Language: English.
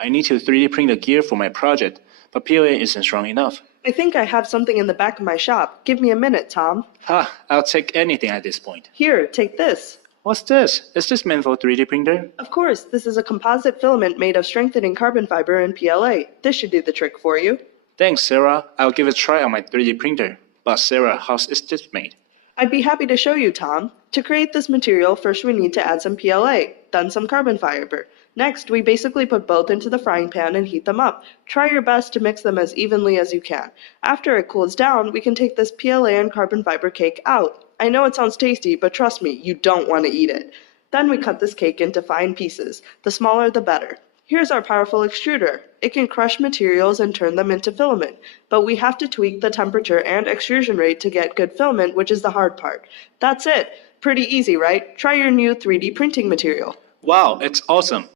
I need to 3D print the gear for my project, but PLA isn't strong enough. I think I have something in the back of my shop. Give me a minute, Tom. I'll take anything at this point. Here, take this. What's this? Is this meant for 3D printer? Of course, this is a composite filament made of strengthening carbon fiber and PLA. This should do the trick for you. Thanks, Sarah. I'll give it a try on my 3D printer. But Sarah, how is this made? I'd be happy to show you, Tom. To create this material, first we need to add some PLA, then some carbon fiber. Next, we basically put both into the frying pan and heat them up. Try your best to mix them as evenly as you can. After it cools down, we can take this PLA and carbon fiber cake out. I know it sounds tasty, but trust me, you don't want to eat it. Then we cut this cake into fine pieces. The smaller the better. Here's our powerful extruder. It can crush materials and turn them into filament, but we have to tweak the temperature and extrusion rate to get good filament, which is the hard part. That's it. Pretty easy, right? Try your new 3D printing material. Wow, it's awesome.